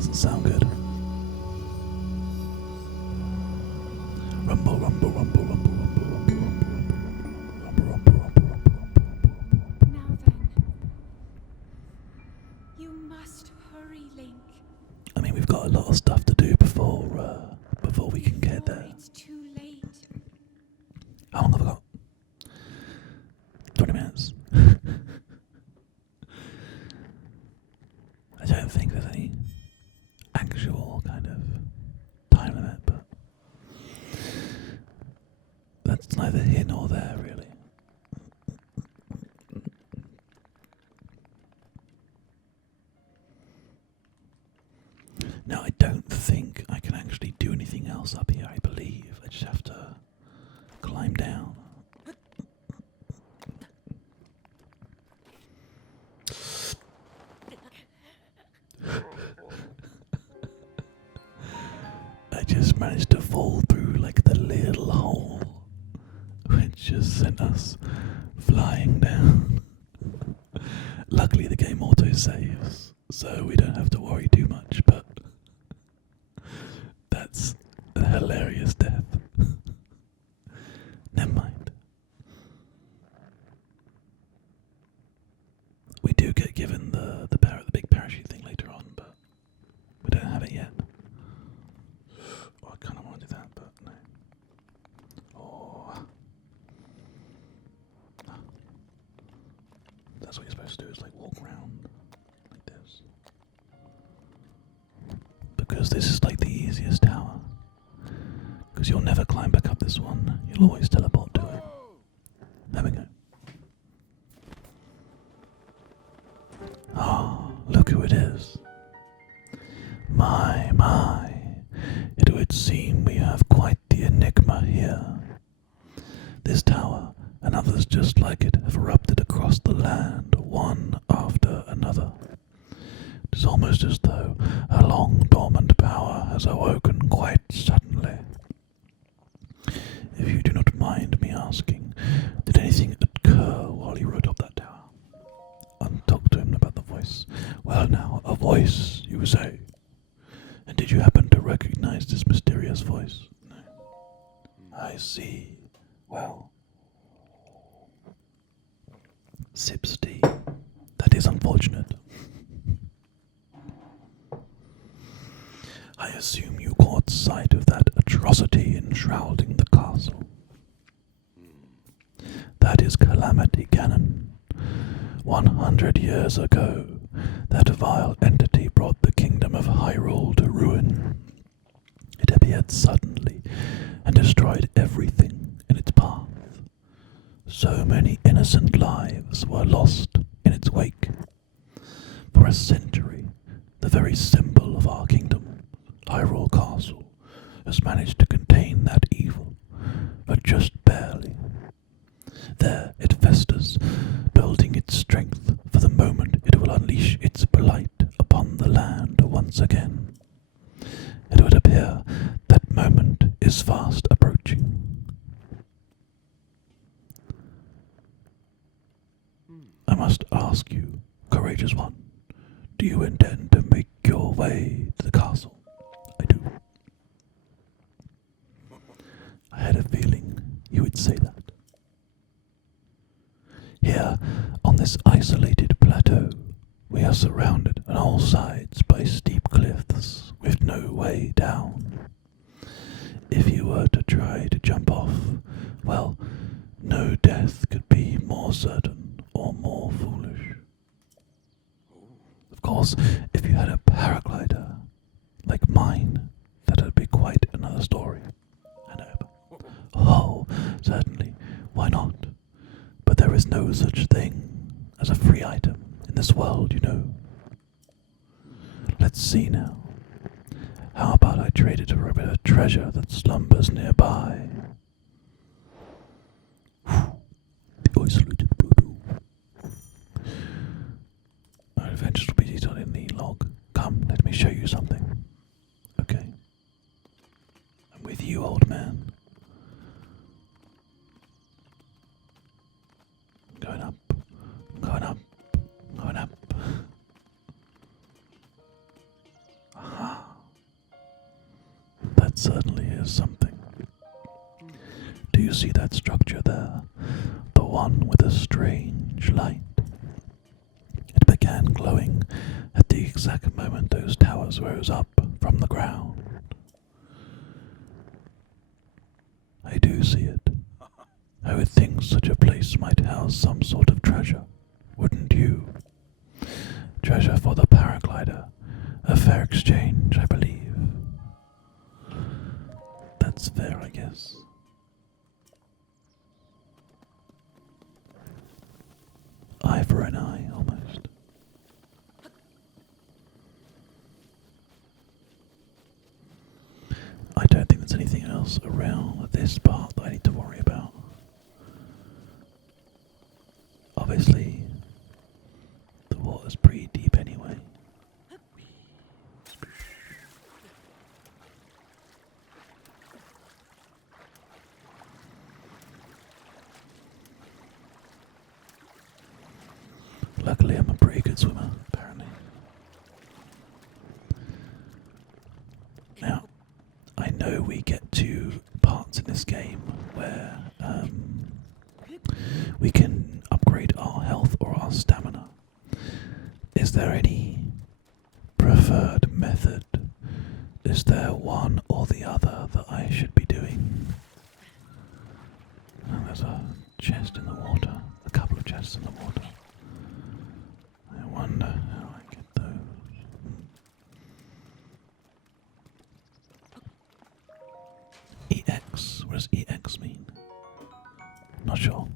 doesn't sound good. Rumble, rumble, rumble, rumble, rumble, rumble, rumble, rumble, rumble, rumble. Now then, you must hurry, Link. I mean, we've got a lot of stuff to do before we can get Before there. it's too late. How long have I got? 20 minutes. I don't think there's any actual kind of time limit, but that's neither here nor there, really. Now, I don't think I can actually do anything else up here, I believe. I just have to climb down. I just managed to fall through like the little hole, which just sent us flying down. Luckily the game auto-saves, so we don't have to worry too much, but that's a hilarious death. Never mind. We do get given the big parachute thing later on, but we don't have it yet. Oh, I kind of want to do that, but no. Oh. That's what you're supposed to do, is like walk around like this. Because this is like the easiest tower. Because you'll never climb back up this one. You'll always teleport to it. There we go. Ah, look who it is. My. It would seem we have quite the enigma here. This tower and others just like it have erupted across the land, one after another. It is almost as though a long dormant power has awoken quite suddenly. If you do not mind me asking, did anything occur while you rode up that tower? And talk to him about the voice. Well now, a voice, you say? And did you happen to recognize this mysterious voice? No. I see. Well, sips tea. That is unfortunate. I assume you caught sight of that atrocity enshrouding the castle. That is Calamity Ganon. 100 years ago, that vile entity brought the kingdom of Hyrule to ruin. It appeared suddenly and destroyed everything in its path. So many innocent lives were lost in its wake. For a century, the very symbol of our kingdom, Hyrule Castle, has managed to contain that evil, but just barely. There it festers, building its strength for the moment it will unleash its blight upon the land once again. It would appear that moment is fast approaching. I must ask you, courageous one, do you intend to make your way to the castle? I do. I had a feeling you would say that. Here, on this isolated plateau, we are surrounded on all sides by steep cliffs with no way down. If you were to try to jump off, well, no death could be more certain or more foolish. Of course, if you had a paraglider like mine, that would be quite another story. I know. Oh, certainly. Why not? But there is no such thing as a free item in this world, you know. Let's see now. How about I trade it for a bit of treasure that slumbers nearby? The isolated Pluto. Our adventures will be detailed in the log. Come, let me show you something. Okay. I'm with you, old man. Going up, going up, going up. see that structure there? The one with a strange light. It began glowing at the exact moment those towers rose up from the ground. I do see it. I would think such a place might house some sort of treasure, wouldn't you? Treasure for the paraglider. A fair exchange, I believe. That's fair, I guess. Eye for an eye, almost. I don't think there's anything else around this part that I need to worry about. Obviously, the water's pretty deep anyway. Luckily, I'm a pretty good swimmer, apparently. Now, I know we get to parts in this game where we can upgrade our health or our stamina. Is there any preferred method? Is there one or the other that I should be doing? Oh, there's a chest in the water, a couple of chests in the water. I wonder how I get those. EX? What does EX mean? Not sure.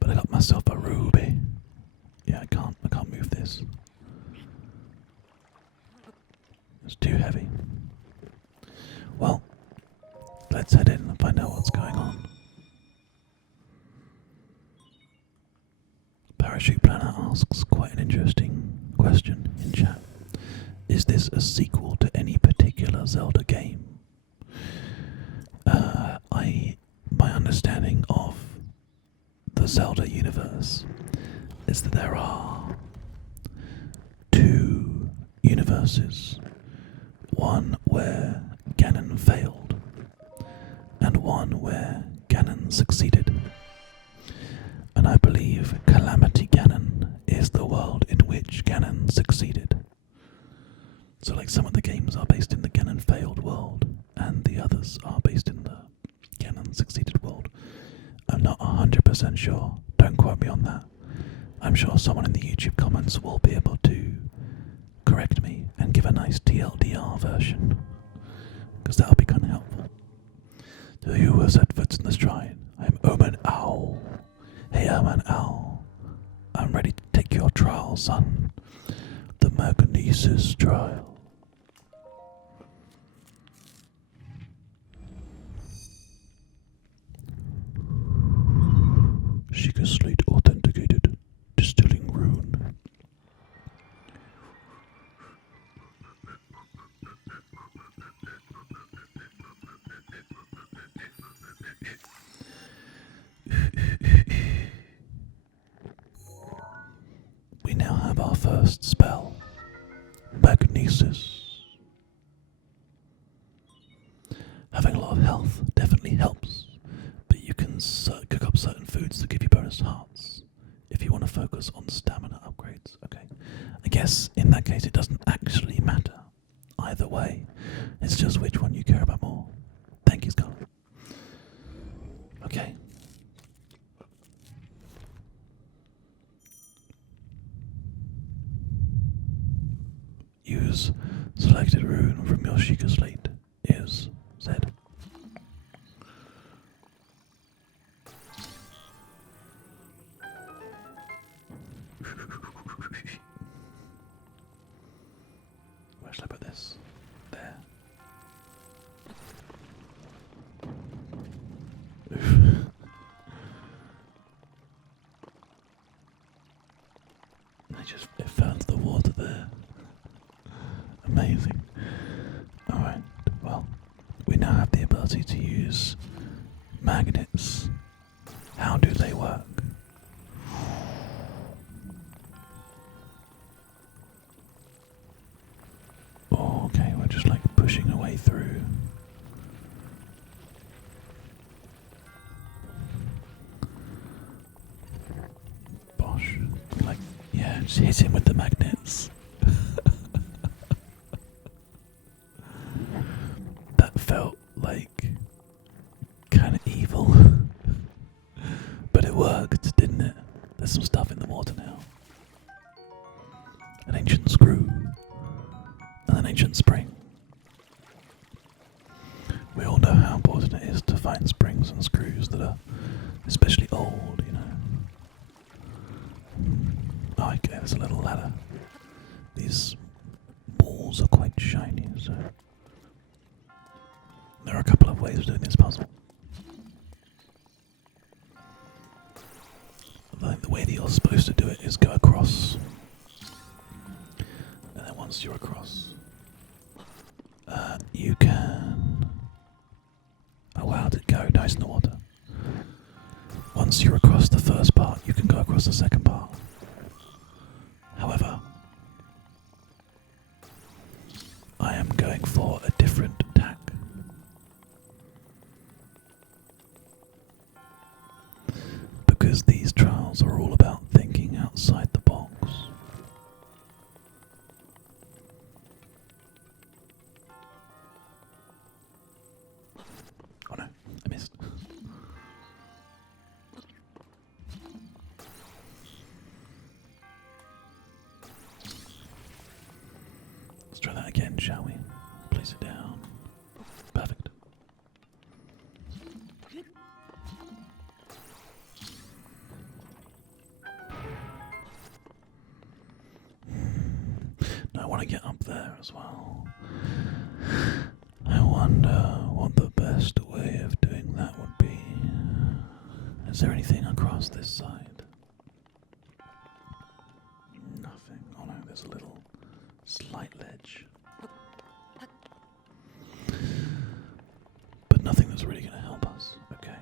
But I got myself a ruby. Yeah, I can't move this. It's too heavy. Well, let's head in and find out what's going on. Parachute Planner asks quite an interesting question in chat. Is this a sequel to any particular Zelda game? My understanding of the Zelda universe is that there are two universes. One where Ganon failed, and one where Ganon succeeded. And I believe Calamity Ganon is the world in which Ganon succeeded. So like some of the games are based in the Ganon failed world, and the others are based in the Ganon succeeded world. I'm not 100% sure, don't quote me on that. I'm sure someone in the YouTube comments will be able to correct me and give a nice TLDR version, because that'll be kind of helpful. To you who have set foot in the stride, I am Oman Au. Hey Oman Au, I'm ready to take your trial, son. The Magensis trial. Sheikah Slate authenticated. Distilling rune. We now have our first spell. Magensis. Having a lot of health definitely helps, but you can cook up certain foods to give you bonus hearts if you want to focus on stamina upgrades. Okay, I guess in that case it doesn't actually matter either way. It's just which one you care about more. Thank you, Scarlet. Okay. Use selected rune from your Sheikah Slate is Z. Where should I put this? There. It fell into the water there. Amazing. Alright, well, we now have the ability to use magnets. How do they work? Oh, okay, we're just like pushing our way through. Just hit him with the magnets. That felt like kind of evil. But it worked, didn't it? There's some stuff in the water now. An ancient screw. And an ancient spring. We all know how important it is to find springs and screws that are especially old, you know. Oh, okay, there's a little ladder. These balls are quite shiny, so there are a couple of ways of doing this puzzle. I think the way that you're supposed to do it is go across, and then once you're across, you can allow it to go nice in the water. Once you're across the first part, you can go across the second part. However, I am going for a different tack. Because these trials are all about thinking outside the box. Oh no, I missed. Let's try that again, shall we? Place it down. Perfect. Now I want to get up there as well. I wonder what the best way of doing that would be. Is there anything across this side? Nothing. Oh no, there's a little slight ledge. But nothing that's really going to help us. Okay.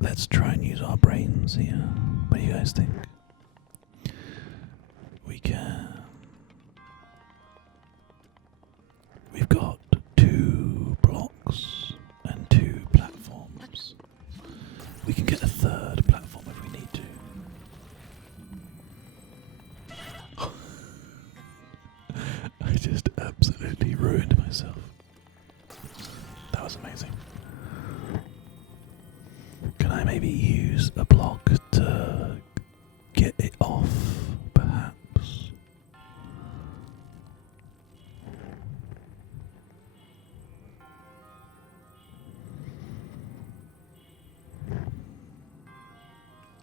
Let's try and use our brains here. What do you guys think? We can. We've got 2 blocks and 2 platforms. We can get a third platform if we need to. I just absolutely ruined myself. That was amazing. Can I maybe use a block to get it off, perhaps?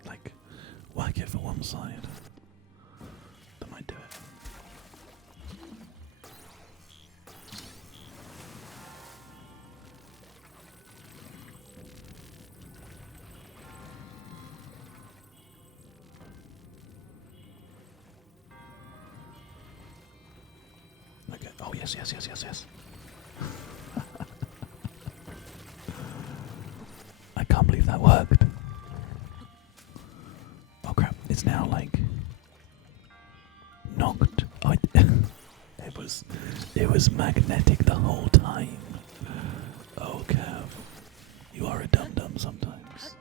Like, whack it for one side. That might do it. Okay. Oh, yes. I can't believe that worked. Oh crap, it's now like knocked. Oh, it was magnetic the whole time. Oh Cav, you are a dum-dum sometimes.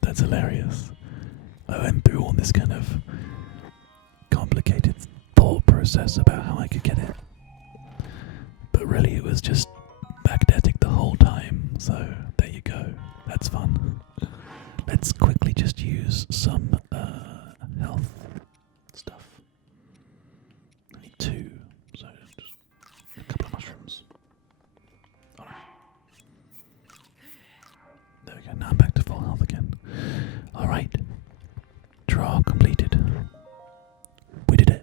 That's hilarious. I went through all this kind of complicated thought process about how I could get it. But really it was just magnetic the whole time, so there you go. That's fun. Let's quickly just use some health stuff. I need 2, so just a couple of mushrooms. Oh no. There we go, now I'm back to full health again. Alright. Draw completed. We did it.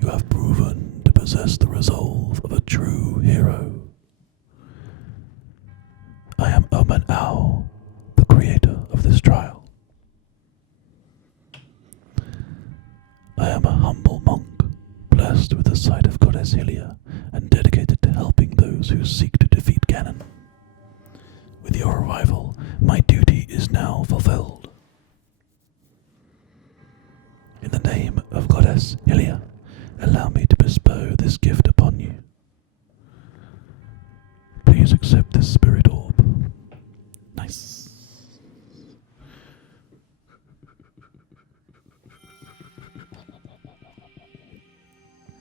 You have proven to possess the resolve of a true hero. I am Oman Au, the creator of this trial. I am a humble monk, blessed with the sight of Goddess Hylia, and dedicated to helping those who seek to defeat Ganon. With your arrival, my duty is now fulfilled. allow me to bestow this gift upon you. Please accept this spirit orb. Nice.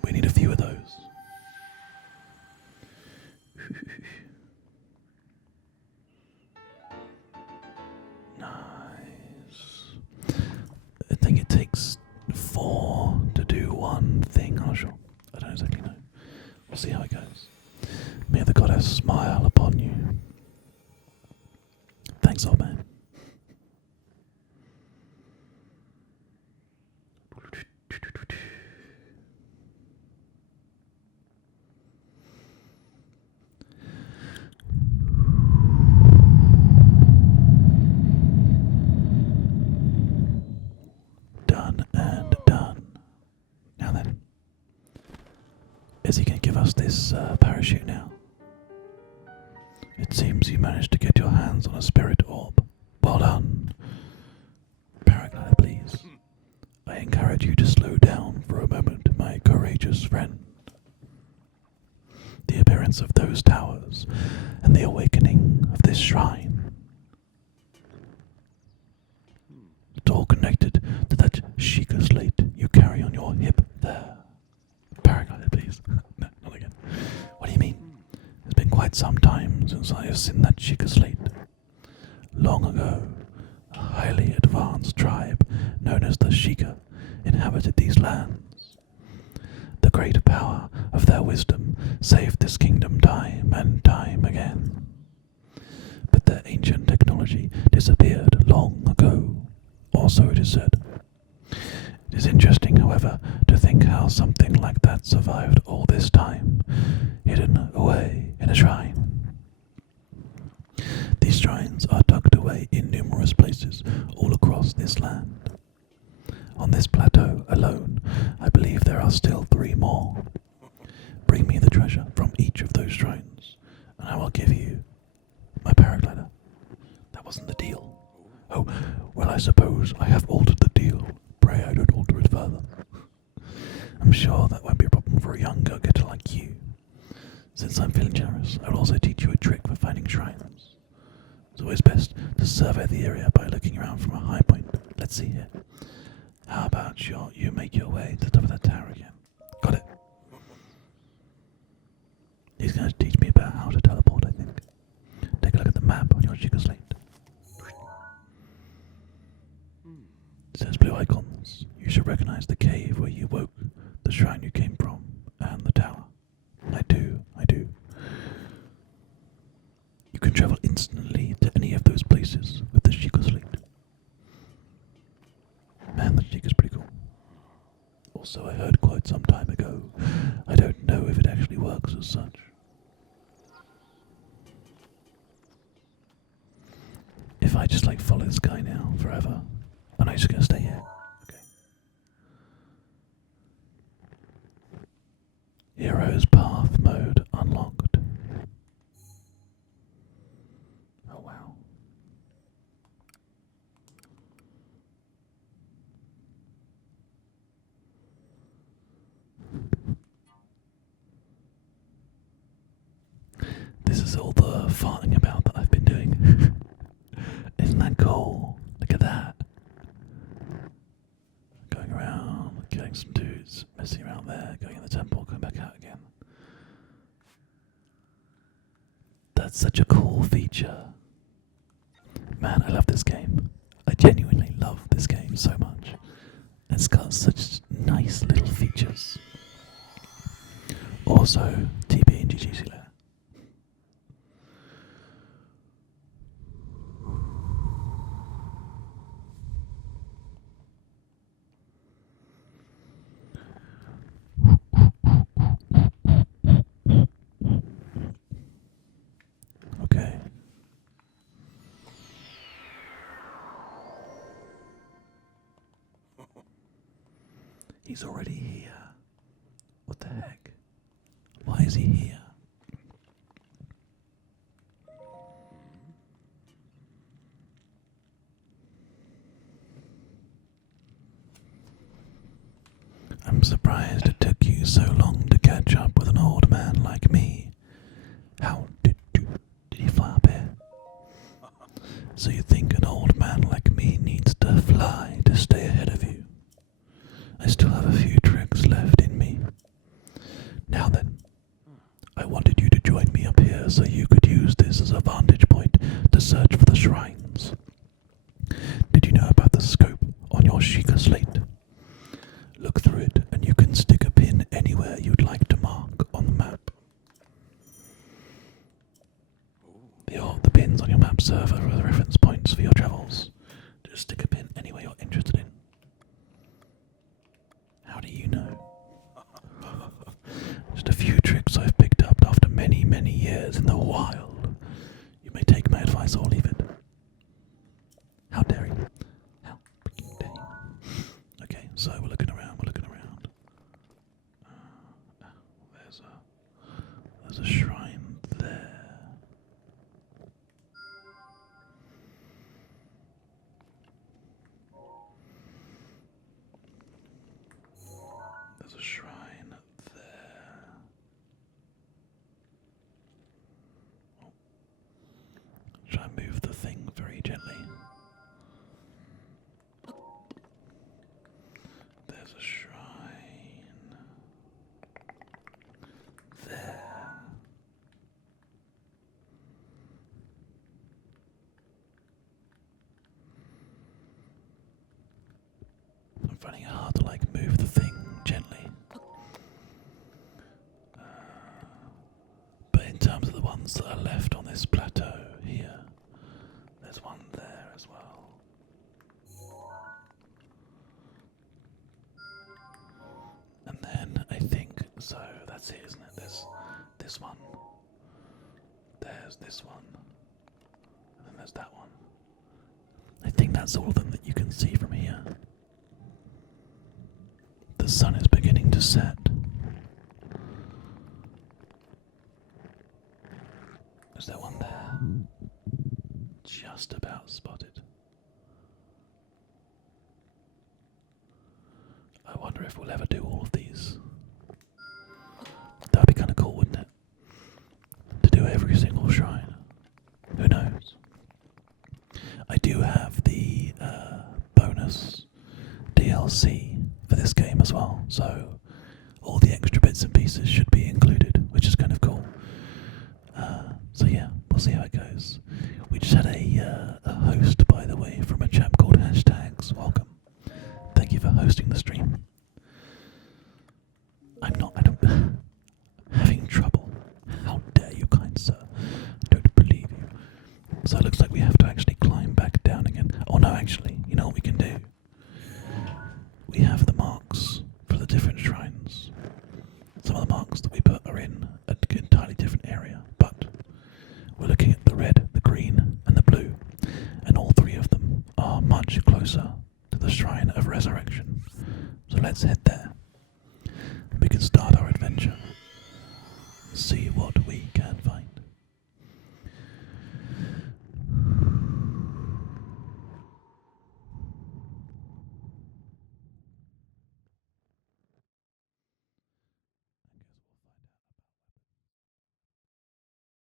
We need a few of those. Nice. I think it takes 4 to do one thing. I'm not sure. I don't exactly know. We'll see how it goes. May the goddess smile upon you. Thanks, old man. Done and done. Now then, is he going to give us this parachute now? It seems you managed to get your hands on a spirit orb. Well done. Paraglider, please. I encourage you to slow down for a moment, my courageous friend. The appearance of those towers and the awakening of this shrine. It's all connected to that Sheikah slate you carry on your hip there. Paraglider, please. No, not again. What do you mean? It's been quite some time since I have seen that Sheikah slate. Long ago, a highly advanced tribe known as the Sheikah inhabited these lands. The great power of their wisdom saved this kingdom time and time again. But their ancient technology disappeared long ago, or so it is said. It is interesting, however, to think how something like that survived all this time, hidden away in a shrine. These shrines are tucked away in numerous places all across this land. On this plateau alone, I believe there are still 3 more. Bring me the treasure from each of those shrines, and I will give you my paraglider. That wasn't the deal. Oh, well, I suppose I have altered the deal. Pray I don't alter it further. I'm sure that won't be a problem for a young go-getter like you. Since I'm feeling generous, I will also teach you a trick for finding shrines. It's always best to survey the area by looking around from a high point. Let's see here. How about you make your way to the top of that tower again? Got it. He's going to teach me about how to teleport, I think. Take a look at the map on your Sheikah slate. It says blue icons. You should recognize the cave where you woke, the shrine you came from, and the tower. I do. You can travel instantly to any of those places with the Sheikah slate. Man, the Sheikah's pretty cool. Also, I heard quite some time ago. I don't know if it actually works as such. If I just follow this guy now forever, and I'm just gonna stay here. Okay. Hero's path mode unlocked. Oh wow. This is all the farting about that I've been doing. Isn't that cool? Look at that. Going around, killing some dudes, messing around there, going in the temple, coming back out again. That's such a cool feature. Man, I love this game. I genuinely love this game so much. It's got such nice little features. Also, TP and GG later. Okay. He's already here. What the heck? Why is he here? I'm surprised it took you you so long to catch up with an old man like me? How did he fly up here? So you think an old man like me needs to fly to stay ahead of you? I still have a few tricks left in me. Now then, I wanted you to join me up here so you could use this as a vantage point to search for the shrines. Did you know about the scope on your Sheikah slate? Look through it and you can stick a pin anywhere you'd like to mark on the map. The pins on your map serve as reference points for your travels. Just stick a pin anywhere you're interested in. How do you know? Just a few tricks I've picked up after many, many years in the wild. You may take my advice or leave it. How dare you? How freaking dare you? Okay, so we're looking around. There's a shrine there. There's a shrine there. Oh. Try and move the thing very gently. There's a shrine there. I'm finding it hard to move the thing gently. But in terms of the ones that are left on this plateau here, there's one there as well. And then I think, so that's it, isn't it? There's this one. There's this one. And then there's that one. I think that's all of them that you can see from here. The sun is beginning to set. Is there one there? Just about spotted. I wonder if we'll ever do all of these. That'd be kind of cool, wouldn't it? To do every single shrine. Who knows? I do have the bonus DLC for this game as well, so all the extra bits and pieces should be included, which is kind of cool. So yeah, we'll see how it goes. We just had a host, by the way, from a chap called Hashtags. Welcome. Thank you for hosting the stream. I don't having trouble. How dare you, kind sir? Don't believe you. So it looks like we have to actually climb back down again. Oh no, actually, you know what we can do? We have the marks for the different shrines. Some of the marks that we put are in an entirely different area, but we're looking at the red, the green, and the blue, and all three of them are much closer to the Shrine of Resurrection. So let's head there. We can start our adventure. See what we can find.